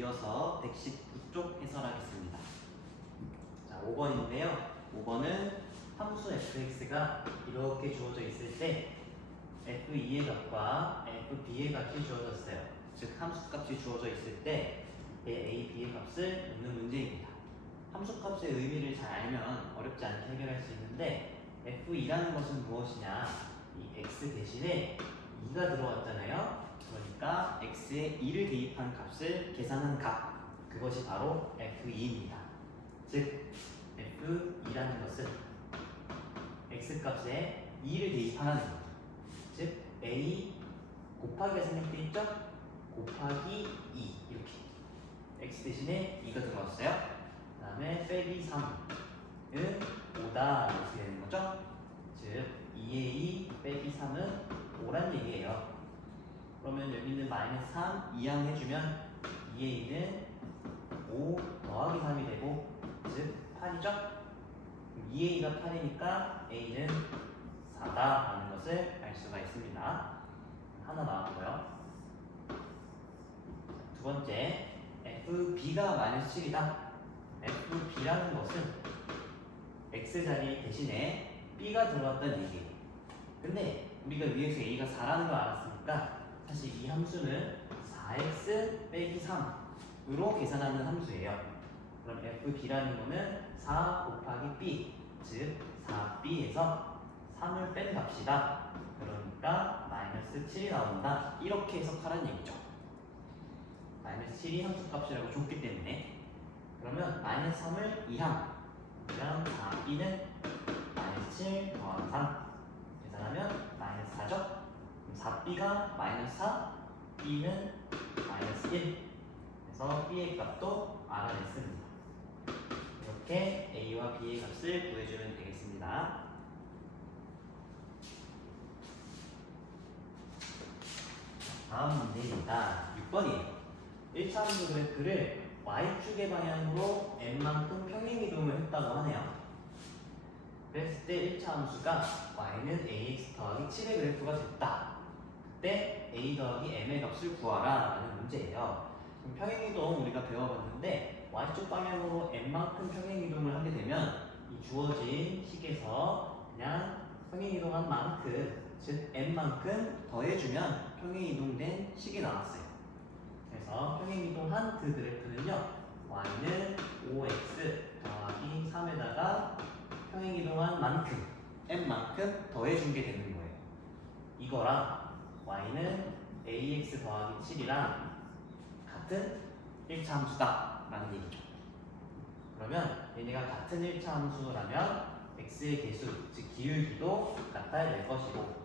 이어서 119쪽 해설하겠습니다. 자, 5번인데요. 5번은 함수 fx가 이렇게 주어져 있을 때 f2의 값과 fb의 값이 주어졌어요. 즉 함수 값이 주어져 있을 때 a, b의 값을 넣는 문제입니다. 함수 값의 의미를 잘 알면 어렵지 않게 해결할 수 있는데 f2라는 것은 무엇이냐? 이 x 대신에 2가 들어왔잖아요. 그러니까 x에 2를 대입한 값을 계산한 값, 그것이 바로 f2입니다. 즉 f2라는 것은 x값에 2를 대입하는 것, 즉 a 곱하기가 생략돼 있죠? 곱하기 2 이렇게 x 대신에 2가 들어왔어요. 그 다음에 빼기 3은 5다 이렇게 되는 거죠? 즉 2에 2 빼기 3은 5란 얘기예요. 그러면 여기 있는 마이너스 3 이항해주면 2에 2는 5 더하기 3이 되고 즉 8이죠? 2에 2가 8이니까 a는 4다라는 것을 알 수가 있습니다. 하나 나왔고요. 두 번째, fb가 마이너스 7이다. fb라는 것은 x 자리 대신에 b가 들어왔다는 얘기예요. 근데 우리가 위에서 a가 4라는 걸 알았으니까 사실 이 함수는 4x 빼기 3으로 계산하는 함수예요. 그럼 fb라는 거는 4 곱하기 b, 즉 4b에서 3을 뺀 값이다. 그러니까 마이너스 7이 나온다. 이렇게 해석하라는 얘기죠. 마이너스 7이 함수값이라고 줬기 때문에 그러면 마이너스 3을 2항, 그럼 4b는 마이너스 7 더하기 3 계산하면 마이너스 4죠? 그럼 4b가 마이너스 4, b는 마이너스 1. 그래서 b의 값도 알아냈습니다. 이렇게 a와 b의 값을 구해주면 되겠습니다. 다음 문제입니다. 6번이에요. 1차 함수 그래프를 y축의 방향으로 n만큼 평행이동을 했다고 하네요. 그랬을 때 1차 함수가 y는 ax 더하기 7의 그래프가 됐다. 그때 a 더하기 m의 값을 구하라 라는 문제예요. 그럼 평행이동 우리가 배워봤는데 y축 방향으로 n만큼 평행이동을 하게 되면 이 주어진 식에서 그냥 평행이동한 만큼, 즉 n만큼 더해주면 평행이동된 식이 나왔어요. 그래서 평행이동한 그 그래프는요, y는 5x 더하기 3에다가 평행이동한 만큼, n만큼 더해준 게 되는 거예요. 이거랑 y는 ax 더하기 7이랑 같은 1차 함수다 라는 얘기죠. 그러면 얘네가 같은 1차 함수라면 x의 개수, 즉 기울기도 같아야 될 것이고,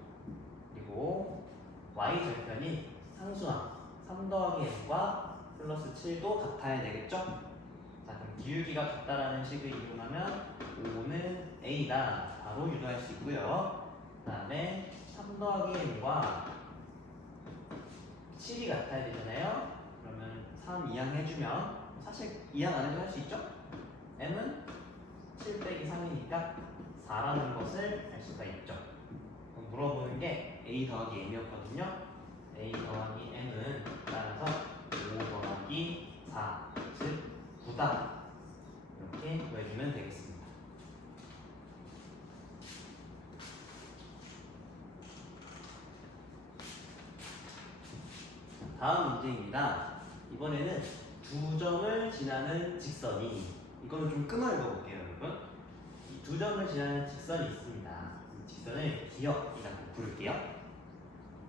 그리고 y 절편인 상수항 3 더하기 n과 플러스 7도 같아야 되겠죠? 자, 그럼 기울기가 같다라는 식을 이용하면 5는 a다 바로 유도할 수 있고요. 그 다음에 3 더하기 n과 7이 같아야 되잖아요. 그러면 3 이항해주면 사실 이항 안 해도 할 수 있죠? m은 7 빼기 3이니까 4라는 것을 알 수가 있죠. 그럼 물어보는 게 a 더하기 m이었거든요. a 더하기 m은 따라서 5 더하기 4, 즉 9다. 이렇게 구해주면 되겠습니다. 다음 문제입니다. 이번에는 두 점을 지나는 직선이, 이거는 좀 끊어 읽어볼게요, 여러분. 이 두 점을 지나는 직선이 있습니다. 이 직선을 기역이라고 부를게요.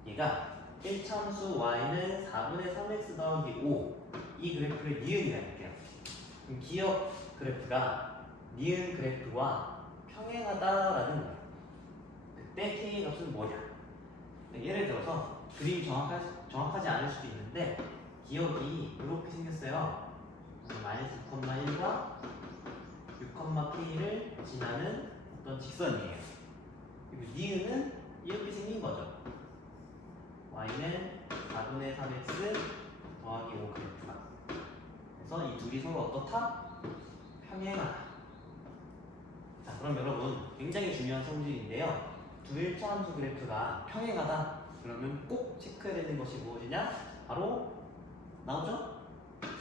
얘가 1차 함수 y는 4분의 3x 더하기 5, 이 그래프를 니은이라 할게요. 그럼 기역 그래프가 니은 그래프와 평행하다라는 거예요. 그때 k의 값은 뭐냐? 예를 들어서 그림이 정확하지 않을 수도 있는데 기억이 이렇게 생겼어요. 마이너스 6,1과 6,k를 지나는 어떤 직선이에요. 그리고 니은은 이렇게 생긴 거죠. y는 4분의 3x 더하기 5 그래프가. 그래서 이 둘이 서로 어떻다? 평행하다. 자, 그럼 여러분 굉장히 중요한 성질인데요. 두 1차 함수 그래프가 평행하다. 그러면 꼭 체크해야 되는 것이 무엇이냐? 바로 나오죠?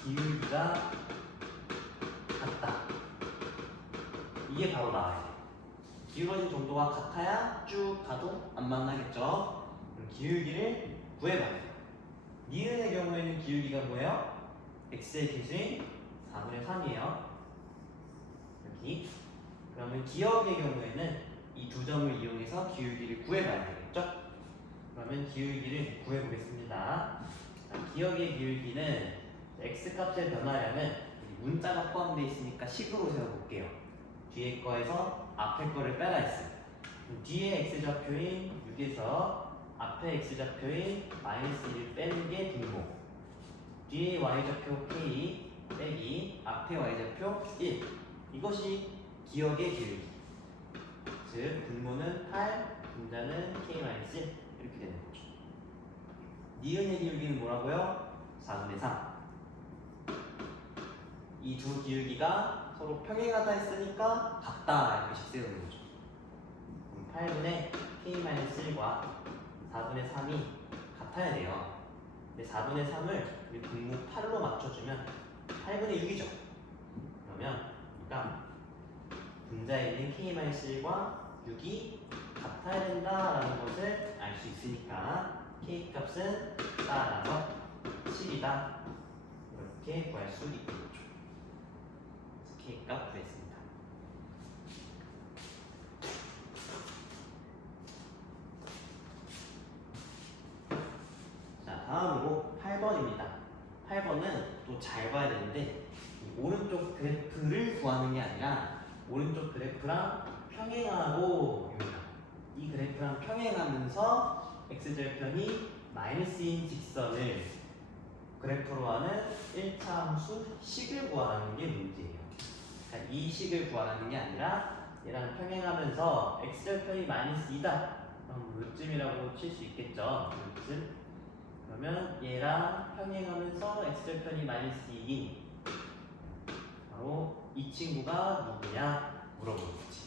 기울기가 같다. 이게 바로 나와야 돼. 기울어진 정도가 같아야 쭉 가도 안 만나겠죠? 그럼 기울기를 구해봐야 돼요. 니은의 경우에는 기울기가 뭐예요? x의 기수인 4분의 3이에요. 여기. 그러면 기역의 경우에는 이 두 점을 이용해서 기울기를 구해봐야 되겠죠? 그러면 기울기를 구해보겠습니다. 자, 기역의 기울기는 x값의 변화량은 문자가 포함되어 있으니까 식으로 세워볼게요. 뒤에 거에서 앞에 거를 빼라 했어요. 뒤에 x좌표인 6에서 앞에 x좌표인 -1을 빼는 게 분모. 뒤에 y좌표 k 빼기 앞에 y좌표 1. 이것이 기역의 기울기. 즉 분모는 8, 분자는 k-1 이렇게 되는 거죠. 니은의 기울기는 뭐라고요? 4분의 3. 이 두 기울기가 서로 평행하다 했으니까 같다 이렇게 세우는 거죠. 그럼 8분의 k-1과 4분의 3이 같아야 돼요. 근데 4분의 3을 우리 분모 8로 맞춰주면 8분의 6이죠. 그러면 그러니까 분자에 있는 k-1과 6이 같아야 된다라는 것을 알 수 있으니까 k 값은 따라서 7이다 이렇게 구할 수 있는 거죠. 그래서 k 값 구했습니다. 자, 다음으로 8번입니다. 8번은 또 잘 봐야 되는데 이 오른쪽 그래프를 구하는 게 아니라 오른쪽 그래프랑 평행하고 이 그래프랑 평행하면서 x절편이 마이너스인 직선을 그래프로 하는 1차 함수 식을 구하라는 게 문제예요. 그러니까 이 식을 구하라는 게 아니라 얘랑 평행하면서 x절편이 -2다. 그럼 요쯤이라고 칠 수 있겠죠. 요쯤. 그러면 얘랑 평행하면서 x절편이 -2인 바로 이 친구가 누구냐 물어보는 거지.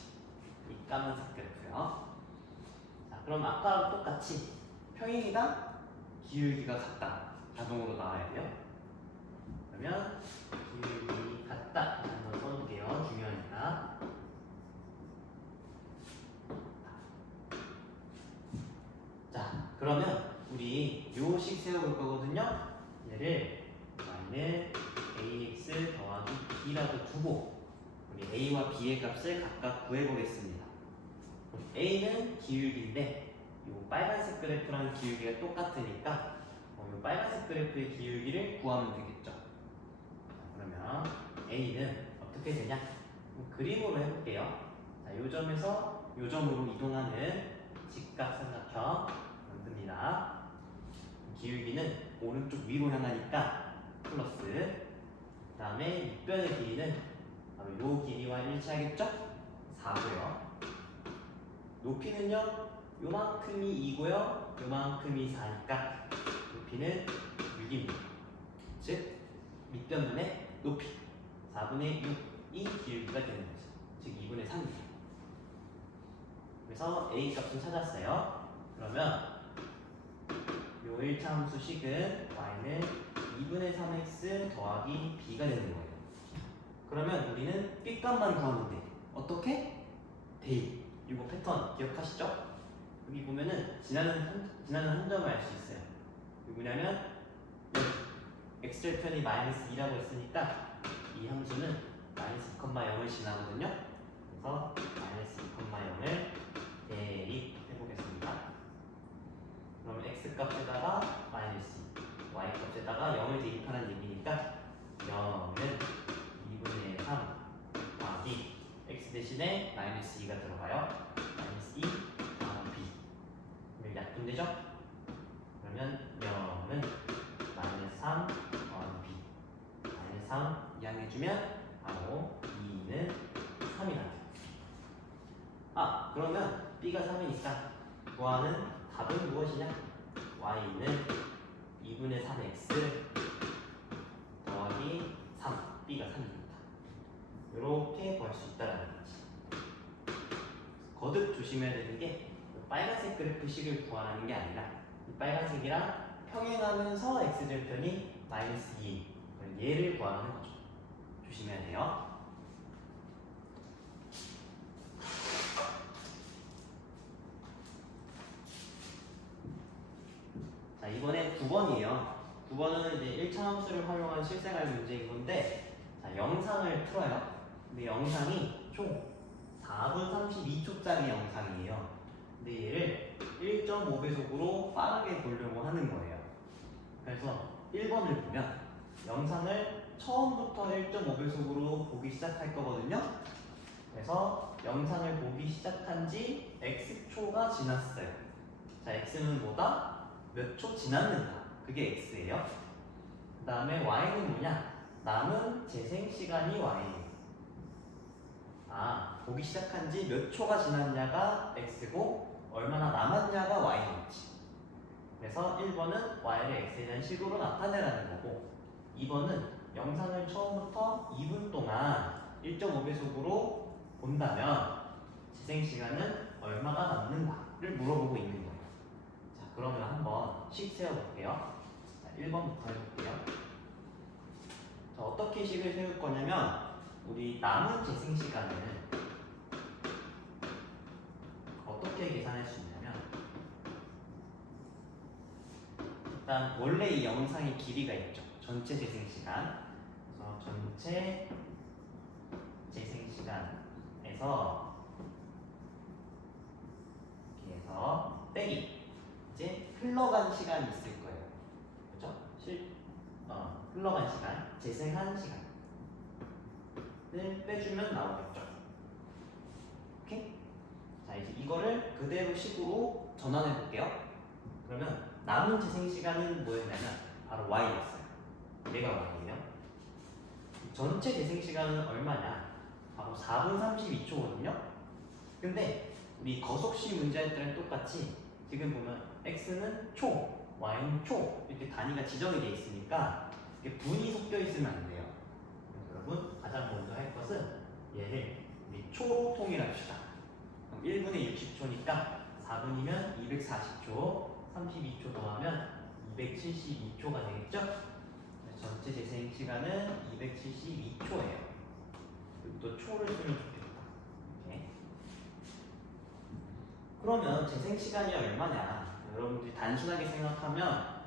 이 까만색 그래프요. 자, 그럼 아까랑 똑같이 평행이다, 기울기가 같다. 자동으로 나와야 돼요. 그러면 기울기 같다 한번 써볼게요. 중요하니까. 자, 그러면 우리 요식 세워볼 거거든요. 얘를 y는 ax 더하기 b라고 두고 우리 a와 b의 값을 각각 구해보겠습니다. a는 기울기인데 이 빨간색 그래프랑 기울기가 똑같으니까 이 빨간색 그래프의 기울기를 구하면 되겠죠. 그러면 a는 어떻게 되냐? 그림으로 해볼게요. 자, 요 점에서 요 점으로 이동하는 직각삼각형 만듭니다. 기울기는 오른쪽 위로 향하니까 플러스. 그 다음에 밑변의 길이는 바로 요 길이와 일치하겠죠? 4고요. 높이는요, 요만큼이 2고요, 요만큼이 4니까 높이는 6입니다. 즉 밑변분의 높이 4분의 6이 기울기가 되는 거죠. 즉 2분의 3입니다. 그래서 a 값을 찾았어요. 그러면 요 1차 함수 식은 y는 2분의 3x 더하기 b가 되는 거예요. 그러면 우리는 b 값만 구하면 돼. 어떻게? 대입. 이거 패턴 기억하시죠? 여기 보면은 지나는 한 점을 알 수 있어요. 이게 뭐냐면 여기 x절편이 -2라고 했으니까 이 함수는 -2,0을 지나거든요. 그래서 -2,0을 대입해보겠습니다. 그럼 x 값에다가 -2, y 값에다가 0을 대입하는 얘기니까 0은 2분의 3 더하기 x 대신에 -2가 들어가요. -2 더하기 b. 약분되죠? 그러면 0은 -3 더하기 b. -3 이항해주면 바로 2는 3이 나와요. 아, 그러면 b가 3이니까 구하는 답은 무엇이냐? y는 2분의 3x 더하기 3, b가 3입니다. 이렇게 구할 수 있다는 거지. 거듭 조심해야 되는 게 빨간색 그래프식을 구하라는 게 아니라 이 빨간색이랑 평행하면서 x절편이 -2인 얘를 구하는 거죠. 조심해야 돼요. 자, 이번에 9번이에요. 9번은 이제 1차 함수를 활용한 실생활 문제인 건데, 자, 영상을 틀어요. 근데 영상이 총 4분 32초짜리 영상이에요. 근데 얘를 1.5배속으로 빠르게 보려고 하는 거예요. 그래서 1번을 보면 영상을 처음부터 1.5배속으로 보기 시작할 거거든요. 그래서 영상을 보기 시작한 지 X초가 지났어요. 자, X는 뭐다? 몇 초 지났는가? 그게 X예요. 그 다음에 Y는 뭐냐? 남은 재생시간이 Y예요. 아, 보기 시작한 지 몇 초가 지났냐가 X고 얼마나 남았냐가 Y겠지. 그래서 1번은 Y를 X에 대한 식으로 나타내라는 거고, 2번은 영상을 처음부터 2분 동안 1.5배속으로 본다면 재생시간은 얼마가 남는가를 물어보고 있는 거예요. 자, 그러면 한번 식 세워볼게요. 자, 1번부터 해볼게요. 자, 어떻게 식을 세울 거냐면 우리 남은 재생시간을 어떻게 계산할 수 있냐면, 일단 원래 이 영상의 길이가 있죠. 전체 재생시간. 그래서 전체 재생시간에서 이렇게 해서 빼기, 이제 흘러간 시간이 있을 거예요. 그렇죠? 흘러간 시간, 재생한 시간을 빼주면 나오겠죠. 오케이? 자, 이제 이거를 그대로 식으로 전환해 볼게요. 그러면 남은 재생시간은 뭐였냐면 바로 Y였어요. 얘가 Y예요. 전체 재생시간은 얼마냐? 바로 4분 32초거든요. 근데 우리 거속시 문제할 때랑 똑같이 지금 보면 X는 초, Y는 초 이렇게 단위가 지정이 되어 있으니까 이렇게 분이 섞여 있으면 안 돼요. 그래서 여러분 가장 먼저 할 것은 얘를 우리 초로 통일합시다. 그럼 1분의 60초니까 4분이면 240초, 32초 더하면 272초가 되겠죠? 전체 재생 시간은 272초예요. 또 초를 쓰면 좋겠다. 이렇게. 그러면 재생 시간이 얼마냐? 여러분들이 단순하게 생각하면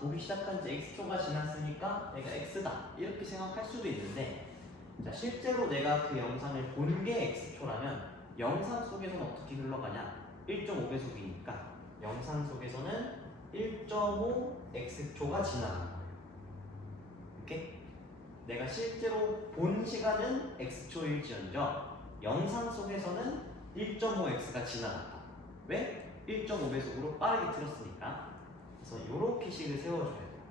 보기 시작한 지 X초가 지났으니까 내가 X다 이렇게 생각할 수도 있는데, 자, 실제로 내가 그 영상을 본 게 X초라면 영상 속에서는 어떻게 흘러가냐? 1.5배속이니까 영상 속에서는 1.5 X초가 지나가는 거예요. 이렇게 내가 실제로 본 시간은 X초일지언정 영상 속에서는 1.5X가 지나갔다. 왜? 1.5배속으로 빠르게 틀었으니까. 그래서 이렇게 식을 세워줘야 돼요.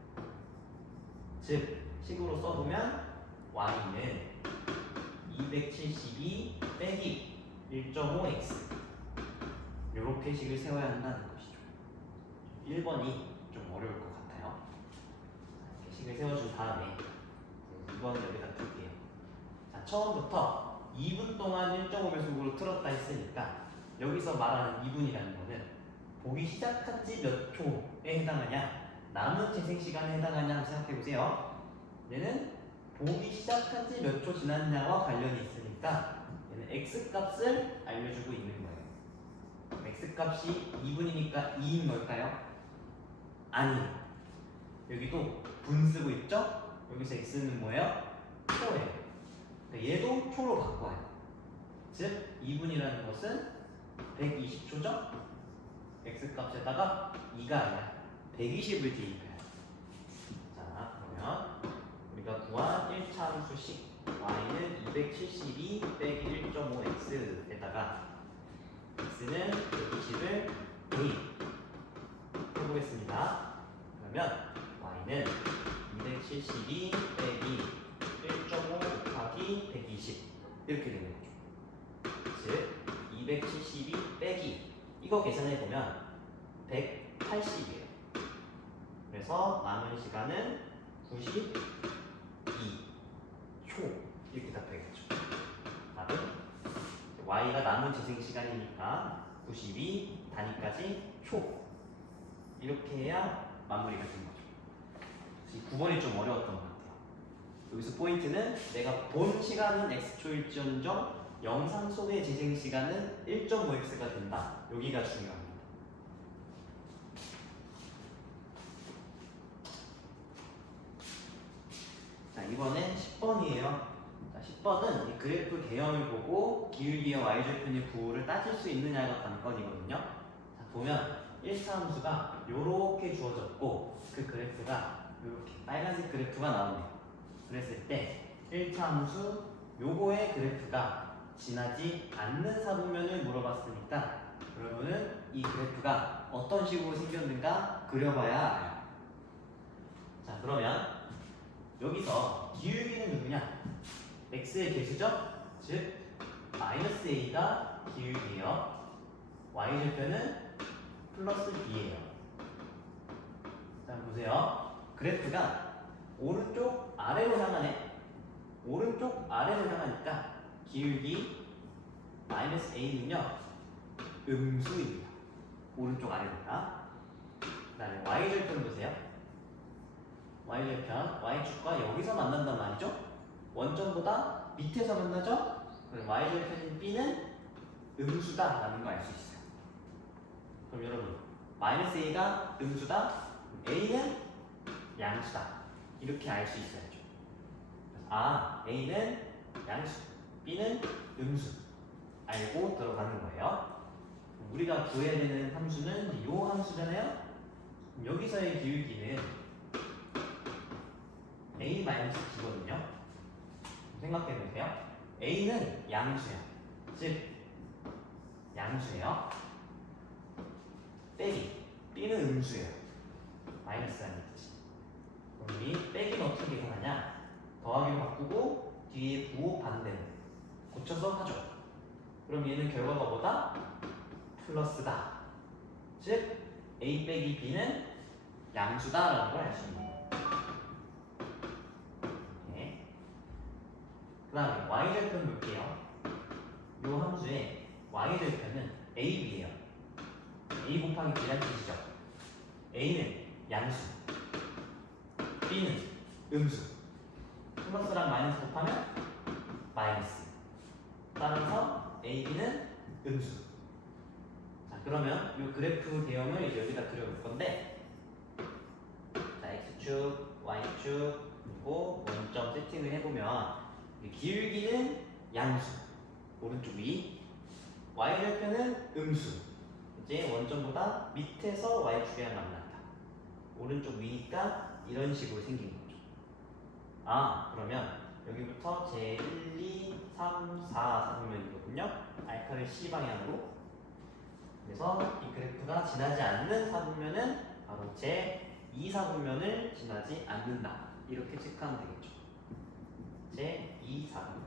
즉, 식으로 써보면 Y는 272 빼기 1.5X 이렇게 식을 세워야 한다는 것이죠. 1번이 좀 어려울 것 같아요. 이렇게 식을 세워준 다음에 2번을 여기다 둘게요. 자, 처음부터 2분 동안 1.5배속으로 틀었다 했으니까 여기서 말하는 2분이라는 거는 보기 시작한 지 몇 초에 해당하냐, 남은 재생시간에 해당하냐 한번 생각해보세요. 얘는 보기 시작한 지 몇 초 지났냐와 관련이 있으니까 얘는 X값을 알려주고 있는 거예요. X값이 2분이니까 2인 걸까요? 아니에요. 여기도 분 쓰고 있죠? 여기서 X는 뭐예요? 초예요. 그러니까 얘도 초로 바꿔요. 즉 2분이라는 것은 120초죠? X값에다가 2가 아니라 120을 대입해요. 자, 그러면 우리가 구한 1차 함수식 Y는 272 빼기 1.5X에다가 X는 120을 대입해보겠습니다. 그러면 Y는 272 빼기 1.5 곱하기 120 이렇게 되는 거죠. 즉 272 빼기 이거 계산해보면 180이에요. 그래서 남은 시간은 92초 이렇게 답하겠죠. 답은 Y가 남은 재생시간이니까 92 단위까지 초 이렇게 해야 마무리가 된 거죠. 9번이 좀 어려웠던 것 같아요. 여기서 포인트는 내가 본 시간은 x초일지언정 영상 속의 재생 시간은 1.5x가 된다. 여기가 중요합니다. 자, 이번엔 10번이에요. 자, 10번은 이 그래프 개형을 보고 기울기와 y절편의 부호를 따질 수 있느냐가 관건이거든요. 자, 보면 1차 함수가 요렇게 주어졌고 그 그래프가 이렇게 빨간색 그래프가 나옵니다. 그랬을 때 1차 함수 요거의 그래프가 지나지 않는 사분면을 물어봤으니까 여러분은 이 그래프가 어떤 식으로 생겼는가 그려봐야 알아요. 자, 그러면 여기서 기울기는 누구냐? x의 개수죠? 즉 마이너스 a가 기울기예요. y절편은 플러스 b예요. 자, 보세요. 그래프가 오른쪽 아래로 향하네. 오른쪽 아래로 향하니까 기울기 마이너스 a는요 음수입니다. 오른쪽 아래니까. 그 다음에 y절편 보세요. y절편 y축과 여기서 만난단 말이죠. 원점보다 밑에서 만나죠. 그럼 y절편인 b는 음수다 라는 거 알 수 있어요. 그럼 여러분 마이너스 a가 음수다, a는 양수다 이렇게 알 수 있어야죠. 아, a는 양수, b는 음수 알고 들어가는 거예요. 우리가 구해야 되는 함수는 이 함수잖아요. 여기서의 기울기는 a-b거든요. 생각해 보세요. a는 양수야. 즉 양수예요. 빼기 b는 음수예요. 마이너스라는 뜻이. 그럼 우리 빼기는 어떻게 계산하냐? 더하기로 바꾸고 뒤에 부호 반대로 고쳐서 하죠. 그럼 얘는 결과가 뭐다? 플러스다. 즉 a 빼기 b는 양수다라는 걸 알 수 있는 거예요. 네. 그 다음에 y절편 볼게요. 이 함수의 y절편은 ab예요. a 곱하기 b란 뜻이죠. a는 양수, b는 음수. 플러스랑 마이너스 곱하면 마이너스. 따라서 a, b는 음수. 자, 그러면 이 그래프 대형을 이제 여기다 그려볼 건데, 자, x축, y축, 그리고 원점 세팅을 해보면 기울기는 양수, 오른쪽 위, y절편은 음수. 이제 원점보다 밑에서 y축이랑 만난다. 오른쪽 위니까 이런 식으로 생긴 거죠. 아, 그러면 여기부터 제 1, 2, 3, 4 사분면이거든요. 알파를 C 방향으로. 그래서 이 그래프가 지나지 않는 사분면은 바로 제 2 사분면을 지나지 않는다. 이렇게 체크하면 되겠죠. 제 2 사분면.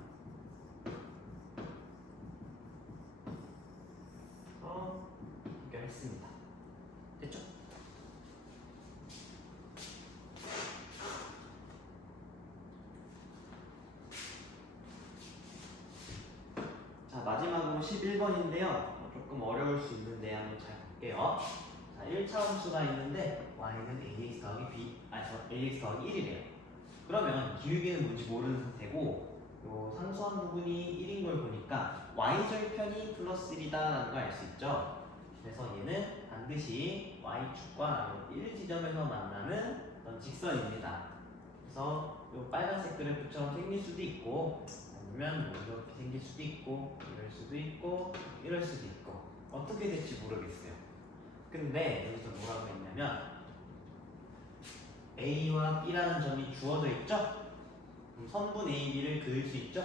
연결했습니다. 됐죠? 자, 마지막으로 11번인데요. 조금 어려울 수 있는데 한번 잘 볼게요. 자, 1차 함수가 있는데 y는 ax 더하기 b, ax 더하기 1이래요. 그러면 기울기는 뭔지 모르는 상태고 요 상수한 부분이 1인 걸 보니까 y절편이 플러스 1이다라는 걸 알 수 있죠. 그래서 얘는 반드시 y축과 1 지점에서 만나는 그런 직선입니다. 그래서 요 빨간색 그래프처럼 생길 수도 있고 아니면 뭐 이렇게 생길 수도 있고 이럴 수도 있고 이럴 수도 있고 어떻게 될지 모르겠어요. 근데 여기서 뭐라고 했냐면 A와 B라는 점이 주어져 있죠? 그럼 선분 A, B를 그을 수 있죠?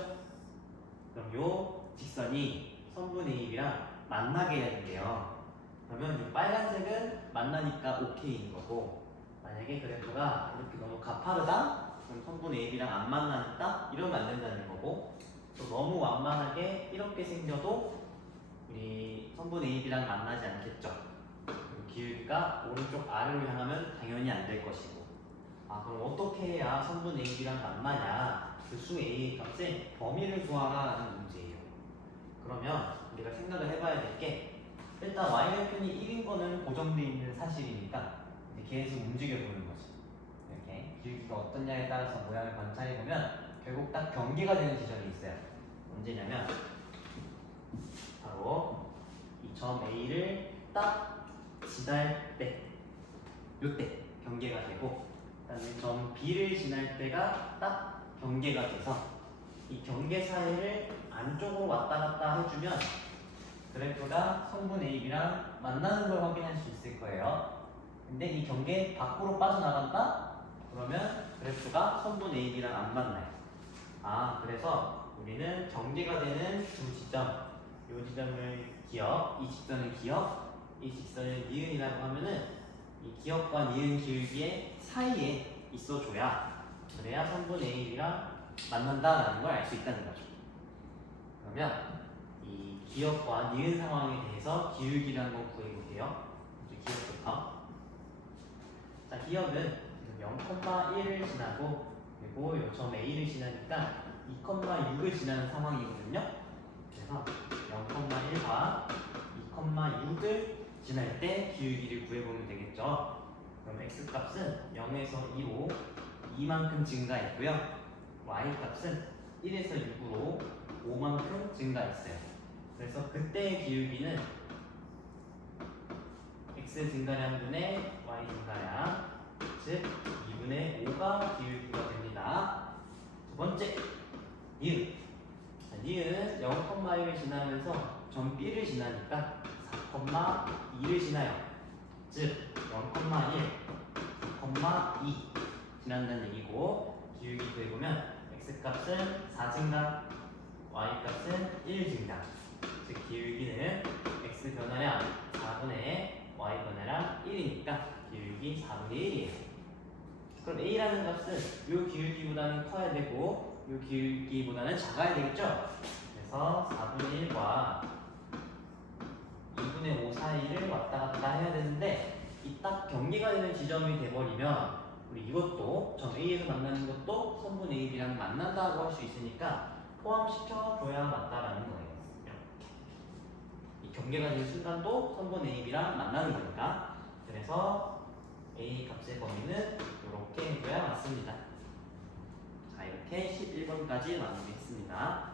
그럼 요 직선이 선분 A, B랑 만나게 해야 된대요. 그러면 이 빨간색은 만나니까 OK인 거고, 만약에 그래프가 이렇게 너무 가파르다? 그럼 선분 A, B랑 안 만나니까 이러면 안 된다는 거고, 또 너무 완만하게 이렇게 생겨도 우리 선분 A, B랑 만나지 않겠죠. 그리고 기울기가 오른쪽 아래로 향하면 당연히 안 될 것이고, 아, 그럼 어떻게 해야 선분 A, B랑 만나냐? 그 수 A의 값의 범위를 구하라 라는 문제예요. 그러면 우리가 생각을 해봐야 될 게, 일단 y절편이 1인 거는 고정되어 있는 사실이니까 계속 움직여 보는 거지. 이렇게 기울기가 어떠냐에 따라서 모양을 관찰해 보면 결국 딱 경계가 되는 지점이 있어요. 언제냐면 바로 이 점 A를 딱 지날 때, 요때 경계가 되고, 그다음에 점 B를 지날 때가 딱 경계가 돼서 이 경계 사이를 안쪽으로 왔다 갔다 해주면 그래프가 선분 AB랑 만나는 걸 확인할 수 있을 거예요. 근데 이 경계 밖으로 빠져나간다? 그러면 그래프가 선분 AB랑 안 만나요. 그래서 우리는 경계가 되는 두 지점, 이 지점을 기억, 이 직선을 기억, 이 직선을 니은이라고 하면은 이 기억과 니은 기울기의 사이에 있어줘야 그래야 선분 AB랑 만난다라는 걸 알 수 있다는 거죠. 그러면 이 기억과 니은 상황에 대해서 기울기를 한번 구해볼게요. 먼저 기억부터. 자, 기억은 0,1을 지나고 그리고 요 점 A를 지나니까 2,6을 지나는 상황이거든요. 그래서 0,1과 2,6을 지날 때 기울기를 구해보면 되겠죠. 그럼 x 값은 0에서 2로 2만큼 증가했고요. y 값은 1에서 6으로 5만큼 증가했어요. 그래서 그때의 기울기는 x 증가량분의 y 증가량, 즉 2분의 5가 기울기가 됩니다. 두 번째, 니은. 니은 0,1을 지나면서 점 B를 지나니까 4,2를 지나요. 즉 0,1, 4,2 지난다는 얘기고, 기울기 구해보면 x 값은 4 증가, y 값은 1 증가. 즉 기울기는 x 변화량 4분의 y 변화량 1이니까 기울기 4분의 1이에요. 그럼 a라는 값은 이 기울기보다는 커야 되고 이 기울기보다는 작아야 되겠죠? 그래서 4분의 1과 2분의 5 사이를 왔다 갔다 해야 되는데, 이 딱 경계가 되는 지점이 돼버리면 우리 이것도 점 A에서 만나는 것도 선분 AB랑 만난다고 할 수 있으니까 포함시켜 줘야 맞다라는 거예요. 이렇게 이 경계가 되는 순간도 선분 AB랑 만나는 거니까. 그래서 A 값의 범위는 이렇게 해줘야 맞습니다. 자, 이렇게 11번까지 마무리했습니다.